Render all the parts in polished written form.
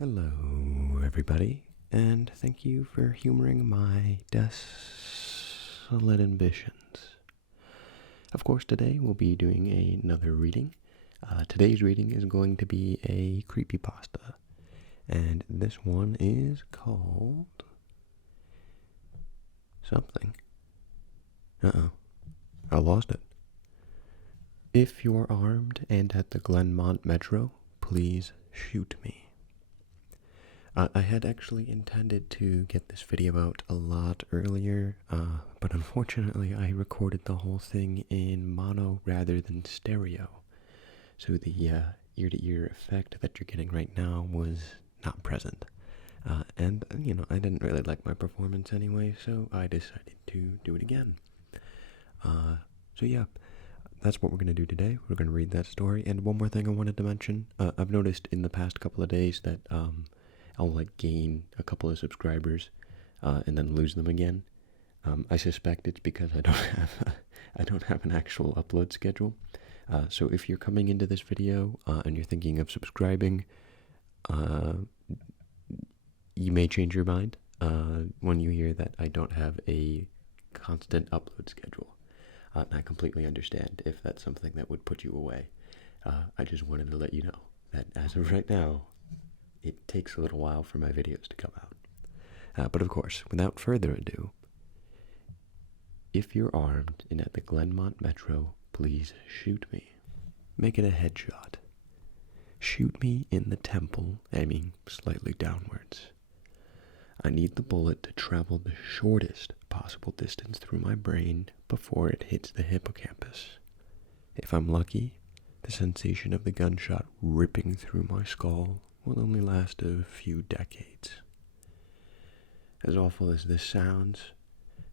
Hello, everybody, and thank you for humoring my desolate ambitions. Of course, today we'll be doing another reading. Today's reading is going to be a creepypasta, and this one is called something. Uh-oh, I lost it. If you're armed and at the Glenmont Metro, please shoot me. I had actually intended to get this video out a lot earlier, but unfortunately I recorded the whole thing in mono rather than stereo. So the ear-to-ear effect that you're getting right now was not present. And, I didn't really like my performance anyway, so I decided to do it again. So yeah, that's what we're going to do today. We're going to read that story. And one more thing I wanted to mention. I've noticed in the past couple of days that, I'll gain a couple of subscribers and then lose them again. I suspect it's because I don't have an actual upload schedule. So if you're coming into this video and you're thinking of subscribing, you may change your mind when you hear that I don't have a constant upload schedule. And I completely understand if that's something that would put you away. I just wanted to let you know that as of right now, it takes a little while for my videos to come out. But of course, without further ado, if you're armed and at the Glenmont Metro, please shoot me. Make it a headshot. Shoot me in the temple, aiming slightly downwards. I need the bullet to travel the shortest possible distance through my brain before it hits the hippocampus. If I'm lucky, the sensation of the gunshot ripping through my skull will only last a few decades. As awful as this sounds,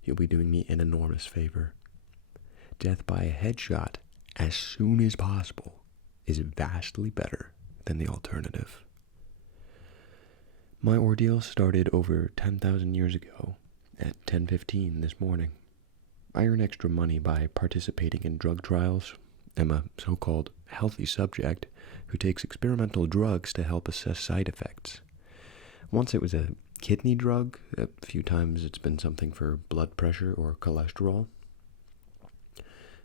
you'll be doing me an enormous favor. Death by a headshot as soon as possible is vastly better than the alternative. My ordeal started over 10,000 years ago at 10:15 this morning. I earn extra money by participating in drug trials. I'm a so-called healthy subject who takes experimental drugs to help assess side effects. Once it was a kidney drug, a few times it's been something for blood pressure or cholesterol.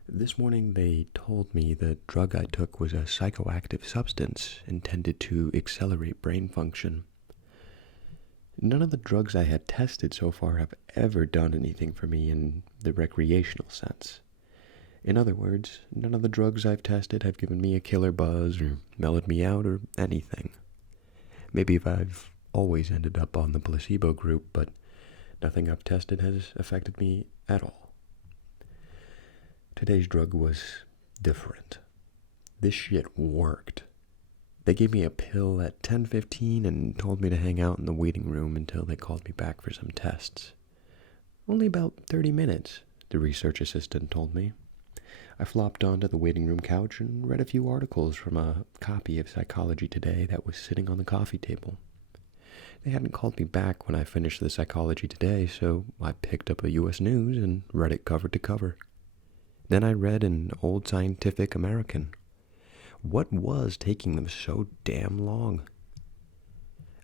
This morning they told me the drug I took was a psychoactive substance intended to accelerate brain function. None of the drugs I had tested so far have ever done anything for me in the recreational sense. In other words, none of the drugs I've tested have given me a killer buzz or mellowed me out or anything. Maybe if I've always ended up on the placebo group, but nothing I've tested has affected me at all. Today's drug was different. This shit worked. They gave me a pill at 10:15 and told me to hang out in the waiting room until they called me back for some tests. Only about 30 minutes, the research assistant told me. I flopped onto the waiting room couch and read a few articles from a copy of Psychology Today that was sitting on the coffee table. They hadn't called me back when I finished the Psychology Today, so I picked up a U.S. News and read it cover to cover. Then I read an old Scientific American. What was taking them so damn long?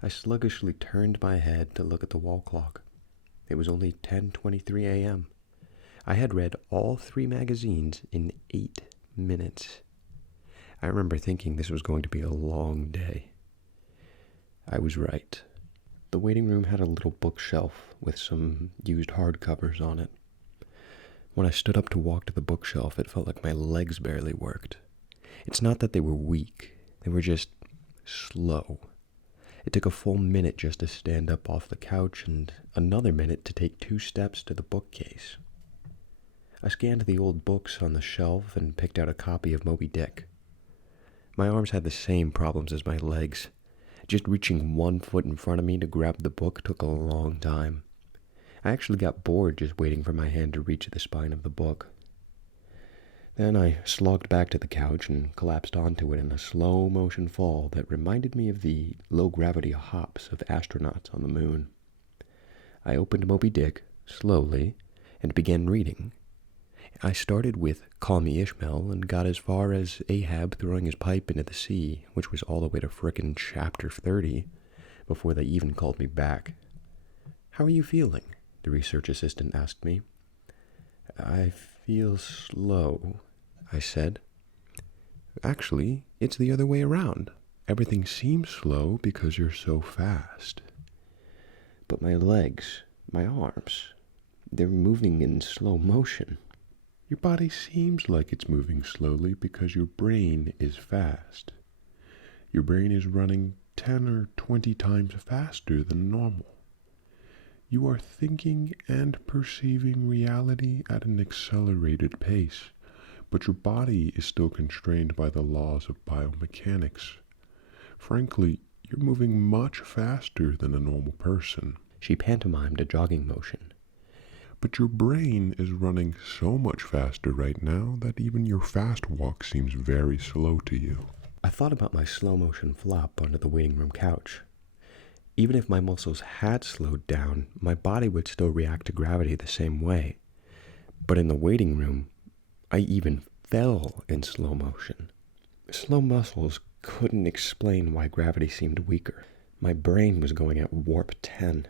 I sluggishly turned my head to look at the wall clock. It was only 10:23 a.m. I had read all 3 magazines in 8 minutes. I remember thinking this was going to be a long day. I was right. The waiting room had a little bookshelf with some used hardcovers on it. When I stood up to walk to the bookshelf, it felt like my legs barely worked. It's not that they were weak, they were just slow. It took a full minute just to stand up off the couch and another minute to take 2 steps to the bookcase. I scanned the old books on the shelf and picked out a copy of Moby Dick. My arms had the same problems as my legs. Just reaching 1 foot in front of me to grab the book took a long time. I actually got bored just waiting for my hand to reach the spine of the book. Then I slogged back to the couch and collapsed onto it in a slow-motion fall that reminded me of the low-gravity hops of astronauts on the moon. I opened Moby Dick, slowly, and began reading. I started with Call Me Ishmael and got as far as Ahab throwing his pipe into the sea, which was all the way to frickin' chapter 30, before they even called me back. "How are you feeling?" the research assistant asked me. "I feel slow," I said. "Actually, it's the other way around. Everything seems slow because you're so fast. But my legs, my arms, they're moving in slow motion." "Your body seems like it's moving slowly because your brain is fast. Your brain is running 10 or 20 times faster than normal. You are thinking and perceiving reality at an accelerated pace, but your body is still constrained by the laws of biomechanics. Frankly, you're moving much faster than a normal person." She pantomimed a jogging motion. "But your brain is running so much faster right now that even your fast walk seems very slow to you." I thought about my slow-motion flop onto the waiting room couch. Even if my muscles had slowed down, my body would still react to gravity the same way. But in the waiting room, I even fell in slow motion. Slow muscles couldn't explain why gravity seemed weaker. My brain was going at warp 10.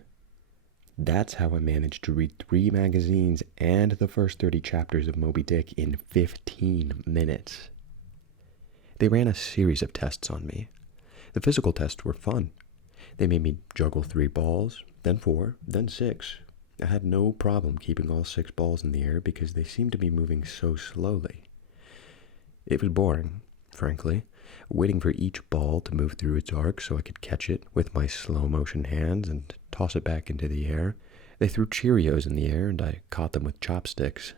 That's how I managed to read 3 magazines and the first 30 chapters of Moby Dick in 15 minutes. They ran a series of tests on me. The physical tests were fun. They made me juggle 3 balls, then 4, then 6. I had no problem keeping all 6 balls in the air because they seemed to be moving so slowly. It was boring, frankly, waiting for each ball to move through its arc so I could catch it with my slow-motion hands and toss it back into the air. They threw Cheerios in the air and I caught them with chopsticks.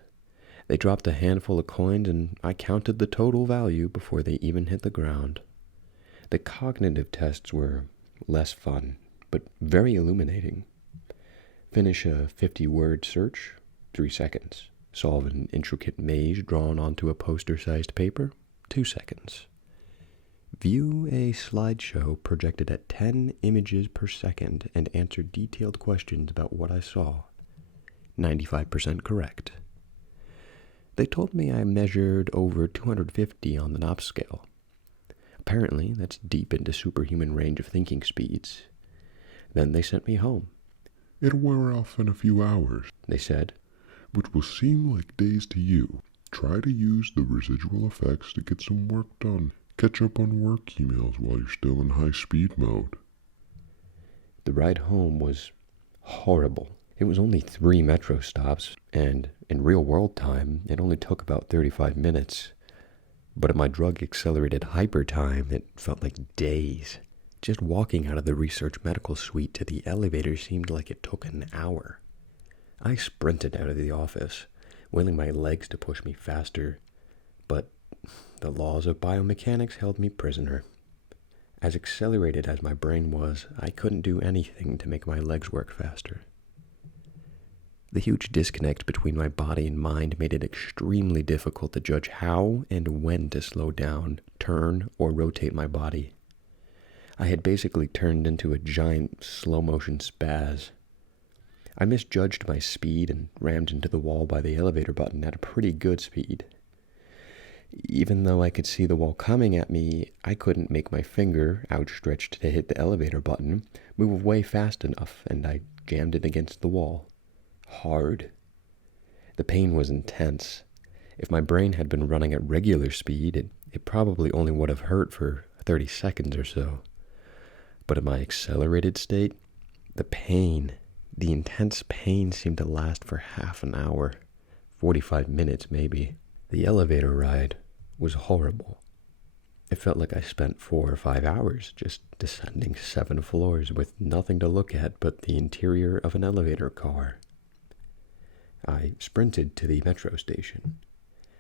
They dropped a handful of coins and I counted the total value before they even hit the ground. The cognitive tests were less fun, but very illuminating. Finish a 50-word search, 3 seconds. Solve an intricate maze drawn onto a poster-sized paper, 2 seconds. View a slideshow projected at 10 images per second and answer detailed questions about what I saw. 95% correct. They told me I measured over 250 on the Knox scale. Apparently, that's deep into superhuman range of thinking speeds. Then they sent me home. "It'll wear off in a few hours," they said, "which will seem like days to you. Try to use the residual effects to get some work done. Catch up on work emails while you're still in high-speed mode." The ride home was horrible. It was only 3 metro stops, and in real-world time, it only took about 35 minutes. But at my drug-accelerated hyper time, it felt like days. Just walking out of the research medical suite to the elevator seemed like it took an hour. I sprinted out of the office, willing my legs to push me faster, but the laws of biomechanics held me prisoner. As accelerated as my brain was, I couldn't do anything to make my legs work faster. The huge disconnect between my body and mind made it extremely difficult to judge how and when to slow down, turn, or rotate my body. I had basically turned into a giant slow-motion spaz. I misjudged my speed and rammed into the wall by the elevator button at a pretty good speed. Even though I could see the wall coming at me, I couldn't make my finger, outstretched to hit the elevator button, move away fast enough, and I jammed it against the wall. Hard. The pain was intense. If my brain had been running at regular speed, it probably only would have hurt for 30 seconds or so. But in my accelerated state, the intense pain seemed to last for half an hour, 45 minutes maybe. The elevator ride was horrible. It felt like I spent 4 or 5 hours just descending 7 floors with nothing to look at but the interior of an elevator car. I sprinted to the metro station.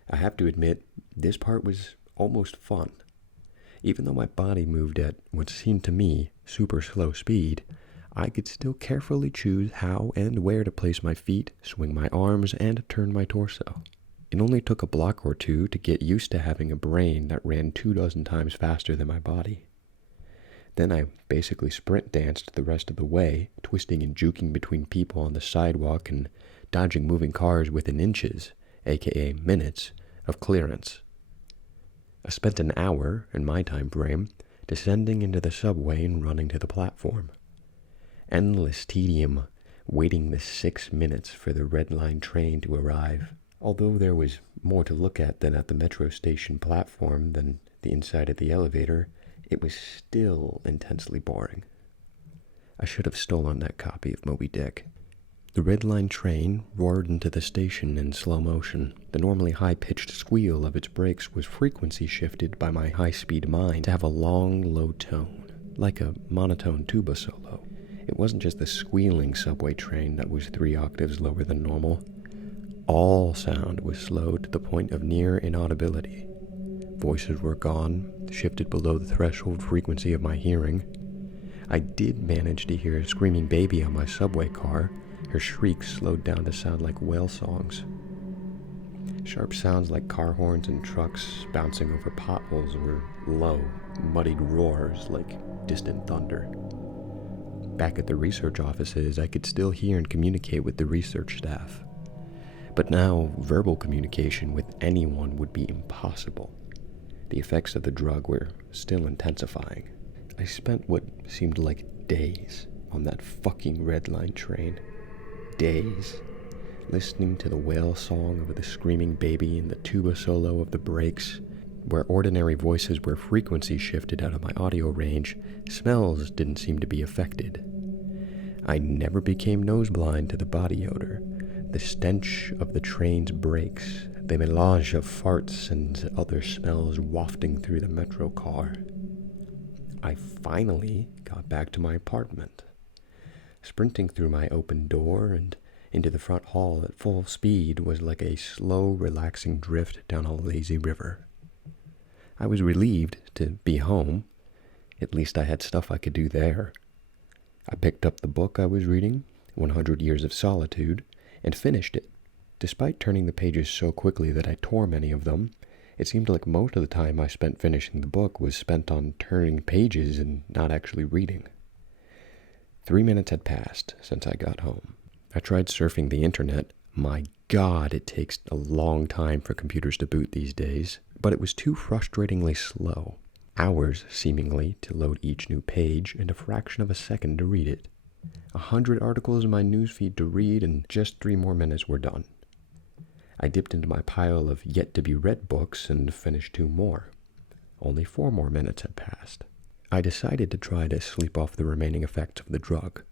I have to admit, this part was almost fun. Even though my body moved at what seemed to me super slow speed, I could still carefully choose how and where to place my feet, swing my arms, and turn my torso. It only took a block or 2 to get used to having a brain that ran 24 times faster than my body. Then I basically sprint danced the rest of the way, twisting and juking between people on the sidewalk and dodging moving cars within inches, aka minutes, of clearance. I spent an hour, in my time frame, descending into the subway and running to the platform. Endless tedium waiting the 6 minutes for the Red Line train to arrive. Although there was more to look at than at the metro station platform than the inside of the elevator, it was still intensely boring. I should have stolen that copy of Moby Dick. The Red Line train roared into the station in slow motion. The normally high-pitched squeal of its brakes was frequency shifted by my high-speed mind to have a long, low tone, like a monotone tuba solo. It wasn't just the squealing subway train that was 3 octaves lower than normal. All sound was slowed to the point of near inaudibility. Voices were gone, shifted below the threshold frequency of my hearing. I did manage to hear a screaming baby on my subway car. Her shrieks slowed down to sound like whale songs. Sharp sounds like car horns and trucks bouncing over potholes were low, muddied roars like distant thunder. Back at the research offices, I could still hear and communicate with the research staff. But now, verbal communication with anyone would be impossible. The effects of the drug were still intensifying. I spent what seemed like days on that fucking Red Line train. Days, listening to the whale song of the screaming baby and the tuba solo of the brakes. Where ordinary voices were frequency shifted out of my audio range, smells didn't seem to be affected. I never became noseblind to the body odor, the stench of the train's brakes, the melange of farts and other smells wafting through the metro car. I finally got back to my apartment. Sprinting through my open door and into the front hall at full speed was like a slow, relaxing drift down a lazy river. I was relieved to be home. At least I had stuff I could do there. I picked up the book I was reading, 100 Years of Solitude, and finished it. Despite turning the pages so quickly that I tore many of them, it seemed like most of the time I spent finishing the book was spent on turning pages and not actually reading. 3 minutes had passed since I got home. I tried surfing the internet. My God, it takes a long time for computers to boot these days, but it was too frustratingly slow. Hours, seemingly, to load each new page and a fraction of a second to read it. 100 articles in my newsfeed to read, and just 3 more minutes were done. I dipped into my pile of yet-to-be-read books and finished 2 more. Only 4 more minutes had passed. I decided to try to sleep off the remaining effects of the drug.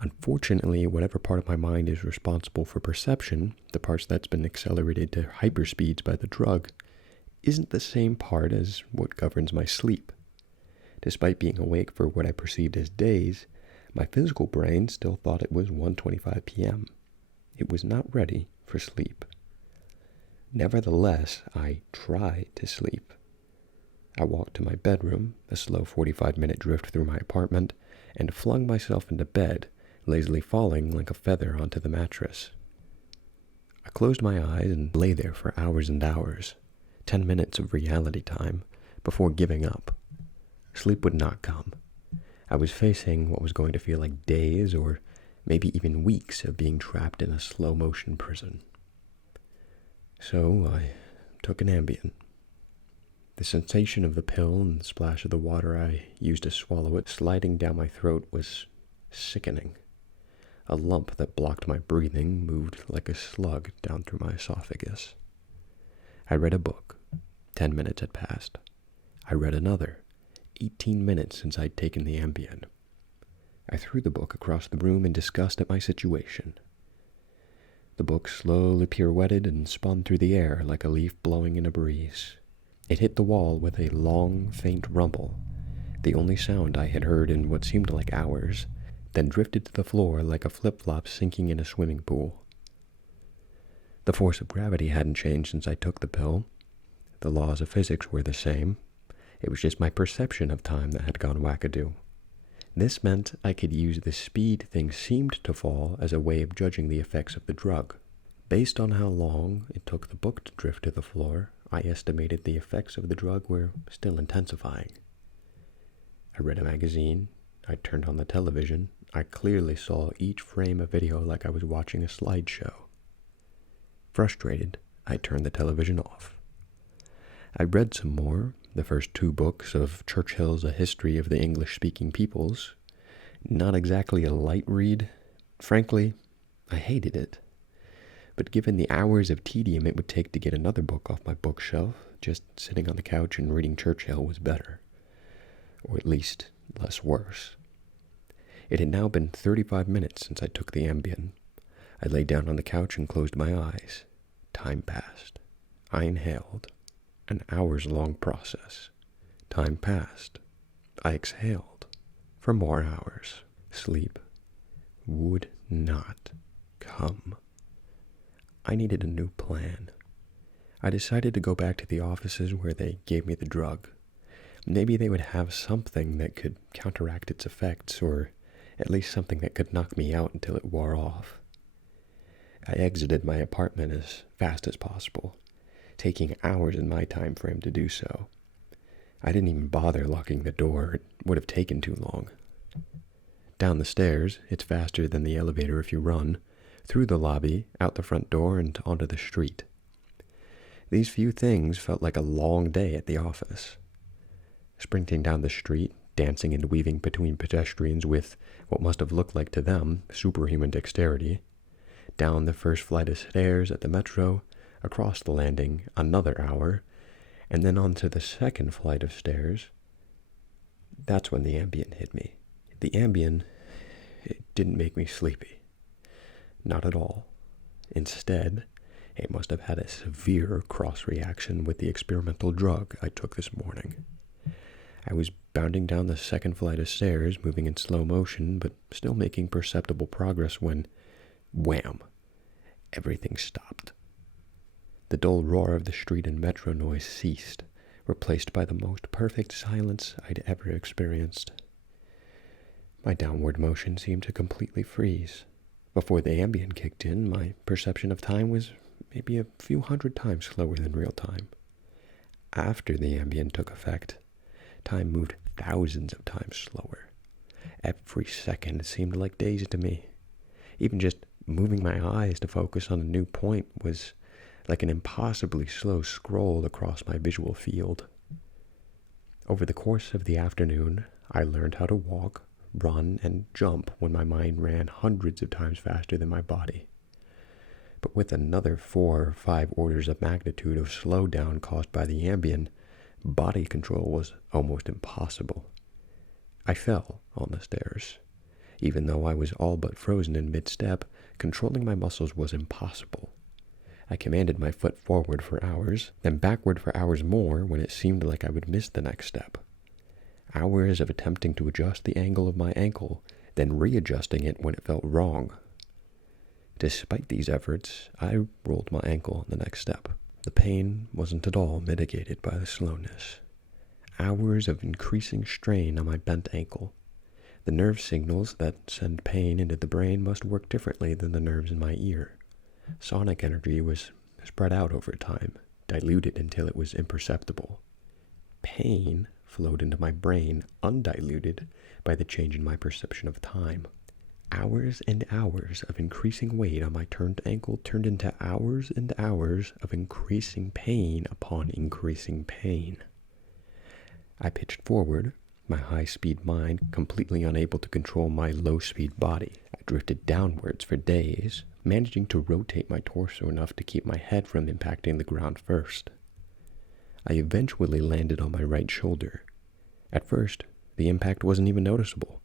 Unfortunately, whatever part of my mind is responsible for perception, the parts that's been accelerated to hyperspeeds by the drug, isn't the same part as what governs my sleep. Despite being awake for what I perceived as days, my physical brain still thought it was 1:25 p.m. It was not ready for sleep. Nevertheless, I tried to sleep. I walked to my bedroom, a slow 45-minute drift through my apartment, and flung myself into bed, lazily falling like a feather onto the mattress. I closed my eyes and lay there for hours and hours, 10 minutes of reality time, before giving up. Sleep would not come. I was facing what was going to feel like days or maybe even weeks of being trapped in a slow-motion prison. So I took an Ambien. The sensation of the pill and the splash of the water I used to swallow it sliding down my throat was sickening. A lump that blocked my breathing moved like a slug down through my esophagus. I read a book. 10 minutes had passed. I read another. 18 minutes since I'd taken the Ambien. I threw the book across the room in disgust at my situation. The book slowly pirouetted and spun through the air like a leaf blowing in a breeze. It hit the wall with a long, faint rumble, the only sound I had heard in what seemed like hours, then drifted to the floor like a flip-flop sinking in a swimming pool. The force of gravity hadn't changed since I took the pill. The laws of physics were the same. It was just my perception of time that had gone wackadoo. This meant I could use the speed things seemed to fall as a way of judging the effects of the drug. Based on how long it took the book to drift to the floor, I estimated the effects of the drug were still intensifying. I read a magazine. I turned on the television. I clearly saw each frame of video like I was watching a slideshow. Frustrated, I turned the television off. I read some more, the first 2 books of Churchill's A History of the English-Speaking Peoples, Not exactly a light read. Frankly, I hated it. But given the hours of tedium it would take to get another book off my bookshelf, just sitting on the couch and reading Churchill was better. Or at least less worse. It had now been 35 minutes since I took the Ambien. I lay down on the couch and closed my eyes. Time passed. I inhaled. An hours-long process. Time passed. I exhaled. For more hours. Sleep would not come. I needed a new plan. I decided to go back to the offices where they gave me the drug. Maybe they would have something that could counteract its effects, or at least something that could knock me out until it wore off. I exited my apartment as fast as possible, taking hours in my time frame to do so. I didn't even bother locking the door. It would have taken too long. Down the stairs, it's faster than the elevator if you run, through the lobby, out the front door, and onto the street. These few things felt like a long day at the office. Sprinting down the street, dancing and weaving between pedestrians with what must have looked like to them superhuman dexterity, down the first flight of stairs at the metro, across the landing another hour, and then onto the second flight of stairs. That's when the Ambien hit me. The Ambien, it didn't make me sleepy. Not at all. Instead, it must have had a severe cross-reaction with the experimental drug I took this morning. I was bounding down the second flight of stairs, moving in slow motion, but still making perceptible progress when, wham, everything stopped. The dull roar of the street and metro noise ceased, replaced by the most perfect silence I'd ever experienced. My downward motion seemed to completely freeze. Before the Ambien kicked in, my perception of time was maybe a few hundred times slower than real time. After the Ambien took effect, time moved thousands of times slower. Every second seemed like days to me. Even just moving my eyes to focus on a new point was like an impossibly slow scroll across my visual field. Over the course of the afternoon, I learned how to walk, run, and jump when my mind ran hundreds of times faster than my body. But with another 4 or 5 orders of magnitude of slowdown caused by the Ambien, body control was almost impossible. I fell on the stairs. Even though I was all but frozen in mid-step, controlling my muscles was impossible. I commanded my foot forward for hours, then backward for hours more when it seemed like I would miss the next step. Hours of attempting to adjust the angle of my ankle, then readjusting it when it felt wrong. Despite these efforts, I rolled my ankle on the next step. The pain wasn't at all mitigated by the slowness. Hours of increasing strain on my bent ankle. The nerve signals that send pain into the brain must work differently than the nerves in my ear. Sonic energy was spread out over time, diluted until it was imperceptible. Pain flowed into my brain undiluted by the change in my perception of time. Hours and hours of increasing weight on my turned ankle turned into hours and hours of increasing pain upon increasing pain. I pitched forward, my high-speed mind completely unable to control my low-speed body. I drifted downwards for days, managing to rotate my torso enough to keep my head from impacting the ground first. I eventually landed on my right shoulder. At first, the impact wasn't even noticeable.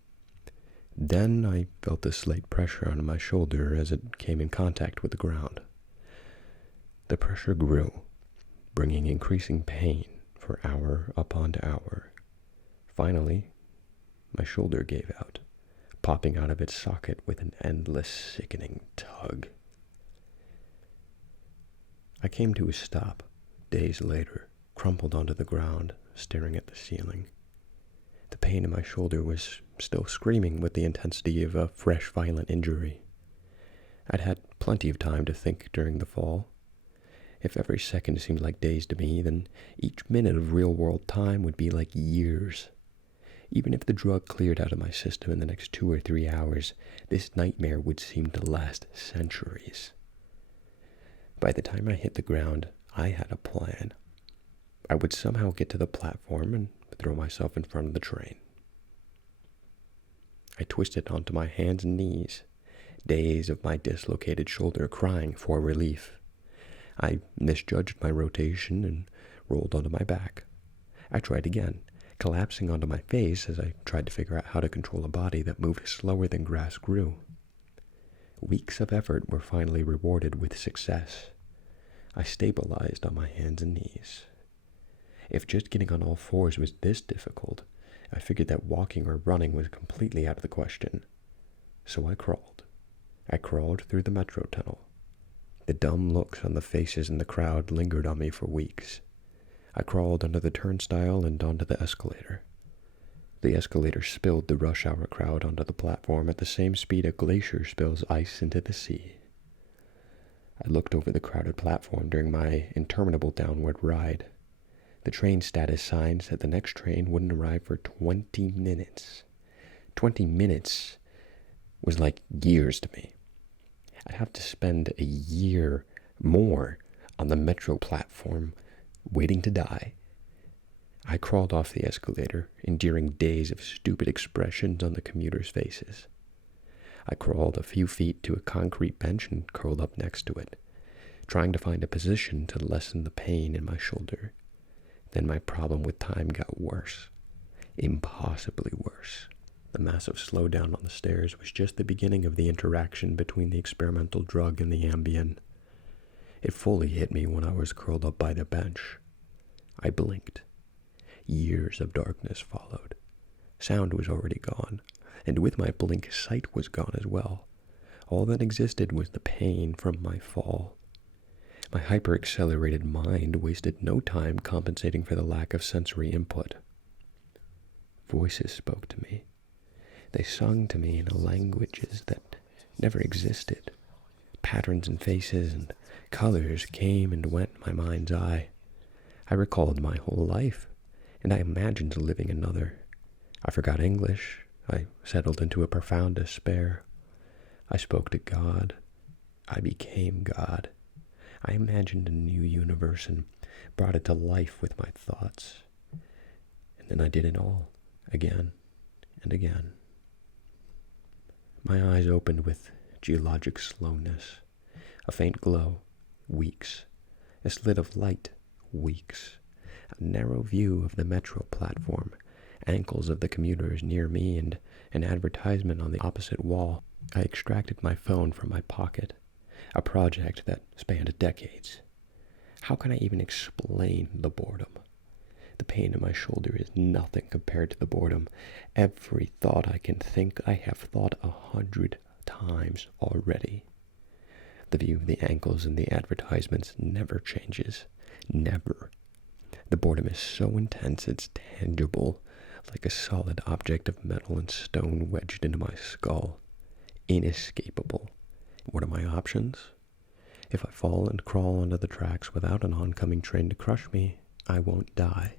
Then I felt a slight pressure on my shoulder as it came in contact with the ground. The pressure grew, bringing increasing pain for hour upon hour. Finally, my shoulder gave out, popping out of its socket with an endless, sickening tug. I came to a stop days later, crumpled onto the ground, staring at the ceiling. The pain in my shoulder was still screaming with the intensity of a fresh, violent injury. I'd had plenty of time to think during the fall. If every second seemed like days to me, then each minute of real-world time would be like years. Even if the drug cleared out of my system in the next 2 or 3 hours, this nightmare would seem to last centuries. By the time I hit the ground, I had a plan. I would somehow get to the platform and throw myself in front of the train. I twisted onto my hands and knees, days of my dislocated shoulder crying for relief. I misjudged my rotation and rolled onto my back. I tried again, collapsing onto my face as I tried to figure out how to control a body that moved slower than grass grew. Weeks of effort were finally rewarded with success. I stabilized on my hands and knees. If just getting on all fours was this difficult, I figured that walking or running was completely out of the question. So I crawled. I crawled through the metro tunnel. The dumb looks on the faces in the crowd lingered on me for weeks. I crawled under the turnstile and onto the escalator. The escalator spilled the rush hour crowd onto the platform at the same speed a glacier spills ice into the sea. I looked over the crowded platform during my interminable downward ride. The train status sign said the next train wouldn't arrive for 20 minutes. 20 minutes was like years to me. I'd have to spend a year more on the metro platform waiting to die. I crawled off the escalator, enduring days of stupid expressions on the commuters' faces. I crawled a few feet to a concrete bench and curled up next to it, trying to find a position to lessen the pain in my shoulder. Then my problem with time got worse, impossibly worse. The massive slowdown on the stairs was just the beginning of the interaction between the experimental drug and the Ambien. It fully hit me when I was curled up by the bench. I blinked. Years of darkness followed. Sound was already gone, and with my blink, sight was gone as well. All that existed was the pain from my fall. My hyper-accelerated mind wasted no time compensating for the lack of sensory input. Voices spoke to me. They sung to me in languages that never existed. Patterns and faces and colors came and went in my mind's eye. I recalled my whole life, and I imagined living another. I forgot English. I settled into a profound despair. I spoke to God. I became God. I imagined a new universe and brought it to life with my thoughts. And then I did it all, again and again. My eyes opened with geologic slowness, a faint glow, weeks, a slit of light, weeks, a narrow view of the metro platform, ankles of the commuters near me, and an advertisement on the opposite wall. I extracted my phone from my pocket, a project that spanned decades. How can I even explain the boredom? The pain in my shoulder is nothing compared to the boredom. Every thought I can think I have thought 100 times already. The view of the ankles in the advertisements never changes. Never. The boredom is so intense it's tangible, like a solid object of metal and stone wedged into my skull. Inescapable. What are my options? If I fall and crawl onto the tracks without an oncoming train to crush me, I won't die.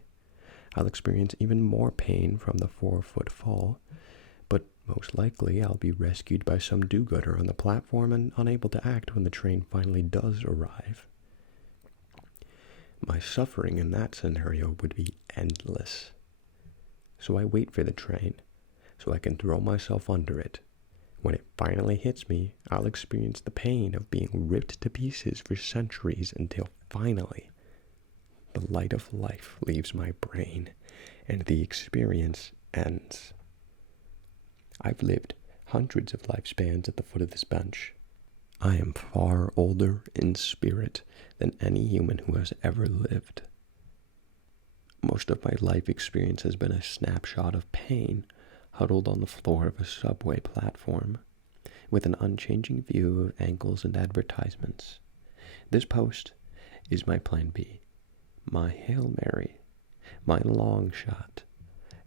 I'll experience even more pain from the 4-foot fall, but most likely I'll be rescued by some do-gooder on the platform and unable to act when the train finally does arrive. My suffering in that scenario would be endless. So I wait for the train, so I can throw myself under it. When it finally hits me, I'll experience the pain of being ripped to pieces for centuries until finally the light of life leaves my brain and the experience ends. I've lived hundreds of lifespans at the foot of this bench. I am far older in spirit than any human who has ever lived. Most of my life experience has been a snapshot of pain huddled on the floor of a subway platform, with an unchanging view of ankles and advertisements. This post is my plan B, my Hail Mary, my long shot.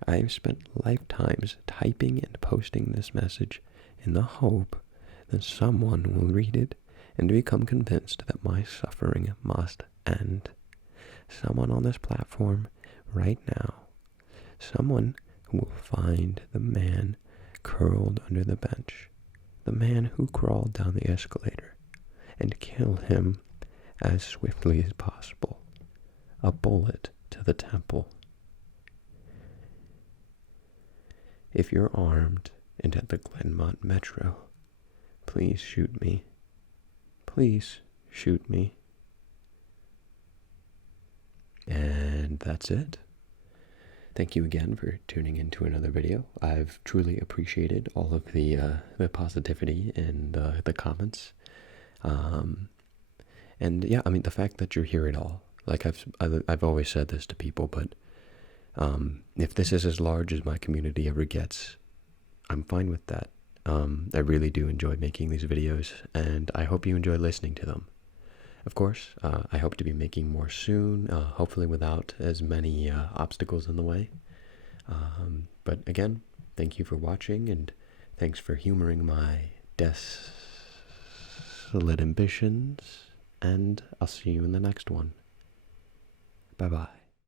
I have spent lifetimes typing and posting this message in the hope that someone will read it and become convinced that my suffering must end. Someone on this platform right now, someone who will find the man curled under the bench, the man who crawled down the escalator, and kill him as swiftly as possible. A bullet to the temple. If you're armed and at the Glenmont Metro. Please shoot me. Please shoot me. And that's it. Thank you again for tuning into another video. I've truly appreciated all of the positivity and the comments. And yeah, I mean, the fact that you're here at all. Like I've always said this to people, but if this is as large as my community ever gets, I'm fine with that. I really do enjoy making these videos, and I hope you enjoy listening to them. Of course, I hope to be making more soon, hopefully without as many obstacles in the way. But again, thank you for watching, and thanks for humoring my desolate ambitions, and I'll see you in the next one. Bye-bye.